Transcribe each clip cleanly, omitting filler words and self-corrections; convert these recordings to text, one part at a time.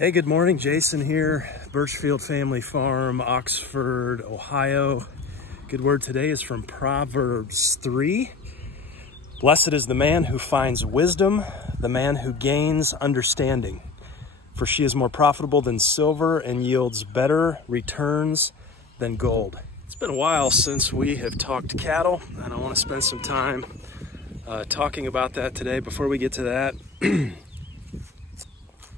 Hey, good morning. Jason here, Birchfield Family Farm, Oxford, Ohio. Good word today is from Proverbs 3. Blessed is the man who finds wisdom, the man who gains understanding. For she is more profitable than silver and yields better returns than gold. It's been a while since we have talked cattle, and I want to spend some time talking about that today. Before we get to that,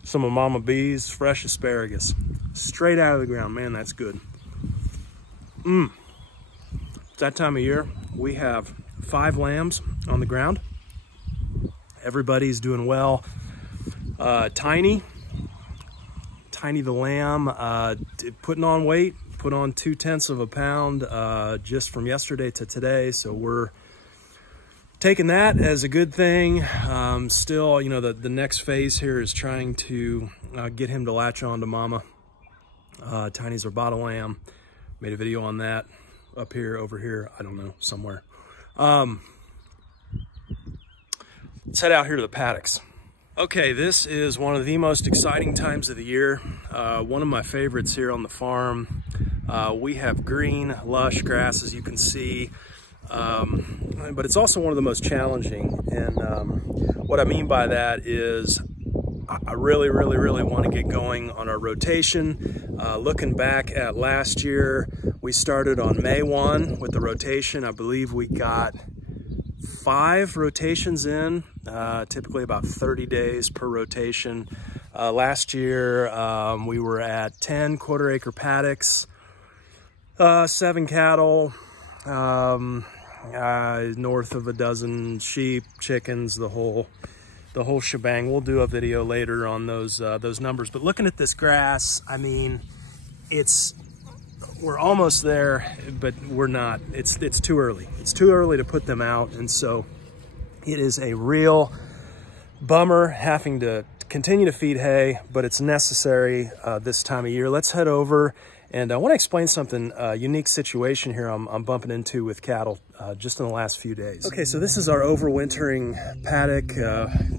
some of Mama B's fresh asparagus, straight out of the ground. Man, that's good. It's that time of year. We have 5 lambs on the ground. Everybody's doing well. Tiny the lamb, putting on weight, put on 0.2 of a pound just from yesterday to today. So we're taking that as a good thing. Still, you know, the next phase here is trying to get him to latch on to Mama. Tiny's our bottle lamb. Made a video on that up here, over here, I don't know, somewhere. Let's head out here to the paddocks. Okay, this is one of the most exciting times of the year. One of my favorites here on the farm. We have green, lush grass, as you can see. But it's also one of the most challenging, and what I mean by that is I really want to get going on our rotation. Looking back at last year, we started on May 1 with the rotation. I believe we got 5 rotations in, typically about 30 days per rotation. Last year we were at 10 quarter-acre paddocks, 7 cattle, north of a dozen sheep, chickens, the whole shebang. We'll do a video later on those numbers. But looking at this grass, I mean, we're almost there, but we're not. It's too early. It's too early to put them out, and so it is a real bummer having to continue to feed hay, but it's necessary this time of year. Let's head over. And I want to explain something, unique situation here I'm bumping into with cattle just in the last few days. Okay, so this is our overwintering paddock.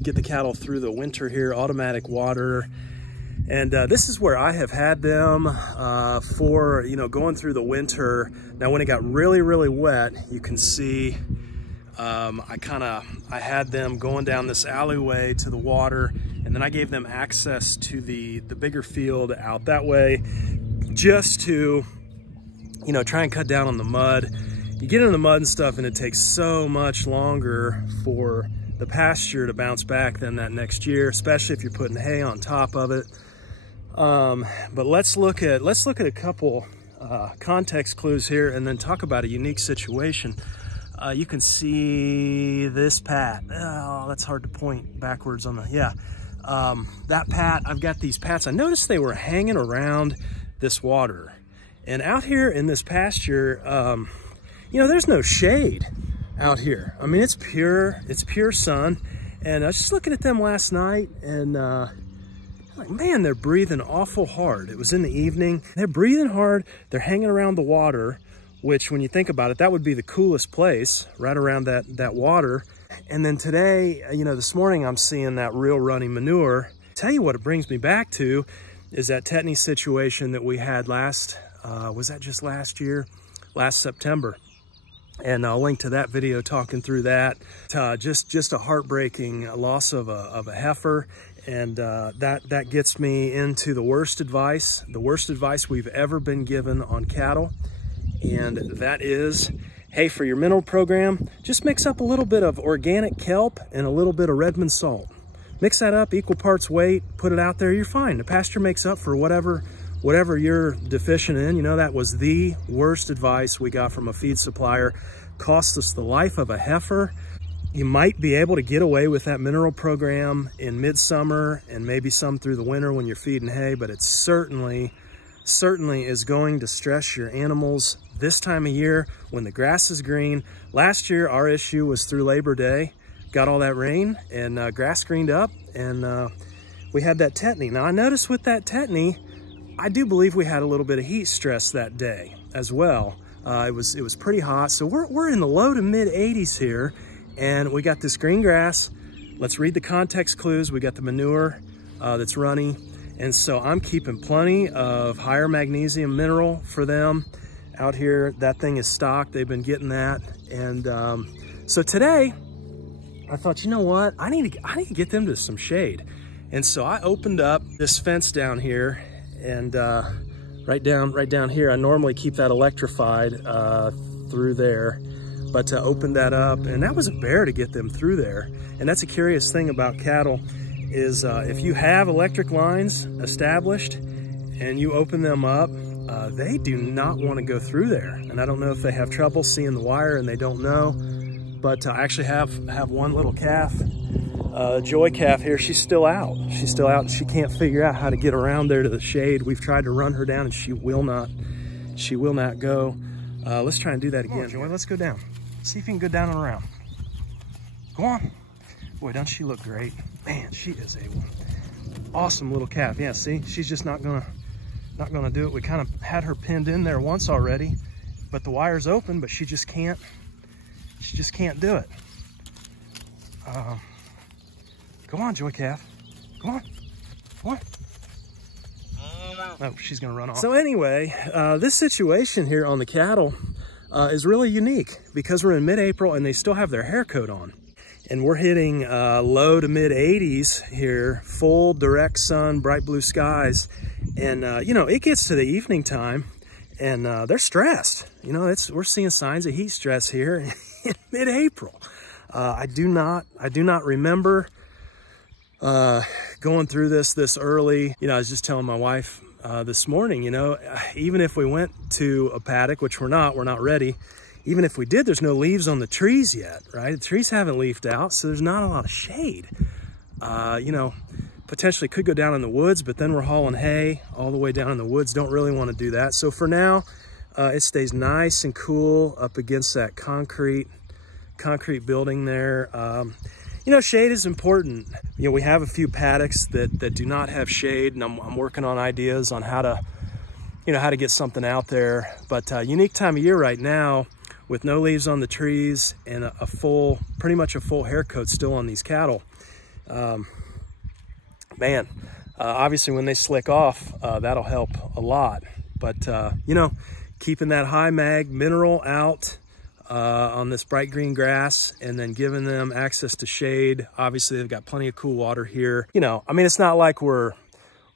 Get the cattle through the winter here, automatic water. And this is where I have had them for, you know, going through the winter. Now, when it got really wet, you can see I had them going down this alleyway to the water, and then I gave them access to the bigger field out that way, just to, you know, try and cut down on the mud. You get in the mud and stuff, and it takes so much longer for the pasture to bounce back than that next year, especially if you're putting hay on top of it. But let's look at a couple context clues here, and then talk about a unique situation. You can see this pat. Oh, that's hard to point backwards on the, yeah. That pat, I've got these pats. I noticed they were hanging around this water, and out here in this pasture, you know, there's no shade out here. I mean, it's pure sun. And I was just looking at them last night, and like, man, they're breathing awful hard. It was in the evening. They're breathing hard. They're hanging around the water, which, when you think about it, that would be the coolest place, right around that water. And then today, you know, this morning, I'm seeing that real runny manure. Tell you what it brings me back to is that tetany situation that we had last, was that just last year? Last September. And I'll link to that video talking through that. Just a heartbreaking loss of a heifer. And that gets me into the worst advice we've ever been given on cattle. And that is, hey, for your mineral program, just mix up a little bit of organic kelp and a little bit of Redmond salt. Mix that up, equal parts weight, put it out there, you're fine. The pasture makes up for whatever you're deficient in. You know, that was the worst advice we got from a feed supplier. Cost us the life of a heifer. You might be able to get away with that mineral program in midsummer and maybe some through the winter when you're feeding hay, but it certainly is going to stress your animals this time of year when the grass is green. Last year, our issue was through Labor Day. Got all that rain, and grass greened up, and we had that tetany. Now, I noticed with that tetany, I do believe we had a little bit of heat stress that day as well. It was pretty hot, so we're in the low to mid 80s here, and we got this green grass. Let's read the context clues. We got the manure that's runny, And so I'm keeping plenty of higher magnesium mineral for them out here. That thing is stocked. They've been getting that. And so today I thought, you know what? I need to get them to some shade. And so I opened up this fence down here, and right down here, I normally keep that electrified through there, but to open that up, and that was a bear to get them through there. And that's a curious thing about cattle is if you have electric lines established and you open them up, they do not want to go through there. And I don't know if they have trouble seeing the wire and they don't know, but I actually have one little calf, Joy calf here. She's still out. She's still out. She can't figure out how to get around there to the shade. We've tried to run her down and she will not go. Let's try and do that again. Joy, let's go down. See if you can go down and around. Go on. Boy, doesn't she look great? Man, she is a awesome little calf. Yeah, see, she's just not gonna do it. We kind of had her pinned in there once already, but the wire's open, but she just can't do it. Go on, Joy calf. Go on. Go on. Oh, she's gonna run off. So anyway, this situation here on the cattle is really unique because we're in mid-April and they still have their hair coat on. And we're hitting low to mid 80s here, full direct sun, bright blue skies. And you know, it gets to the evening time and they're stressed. You know, we're seeing signs of heat stress here in mid-April. I do not remember going through this early. You know, I was just telling my wife this morning, you know, even if we went to a paddock, which we're not ready. Even if we did, there's no leaves on the trees yet, right? The trees haven't leafed out, so there's not a lot of shade. You know, potentially could go down in the woods, but then we're hauling hay all the way down in the woods. Don't really want to do that. So for now, it stays nice and cool up against that concrete building there. You know, shade is important. You know, we have a few paddocks that do not have shade, and I'm working on ideas on how to get something out there. But unique time of year right now with no leaves on the trees and pretty much a full hair coat still on these cattle. Man, obviously when they slick off, that'll help a lot. But, you know, keeping that high mag mineral out on this bright green grass and then giving them access to shade. Obviously they've got plenty of cool water here. You know, I mean, it's not like we're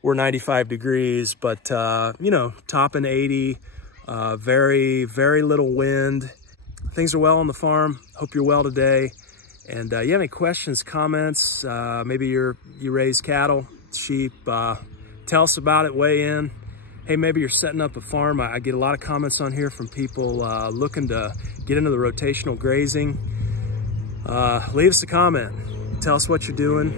95 degrees, but you know, topping 80, very, very little wind. Things are well on the farm. Hope you're well today. And you have any questions, comments, maybe you raise cattle, sheep, tell us about it, weigh in. Hey, maybe you're setting up a farm. I get a lot of comments on here from people looking to get into the rotational grazing. Leave us a comment. Tell us what you're doing.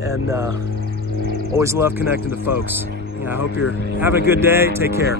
And always love connecting to folks. I hope you're having a good day. Take care.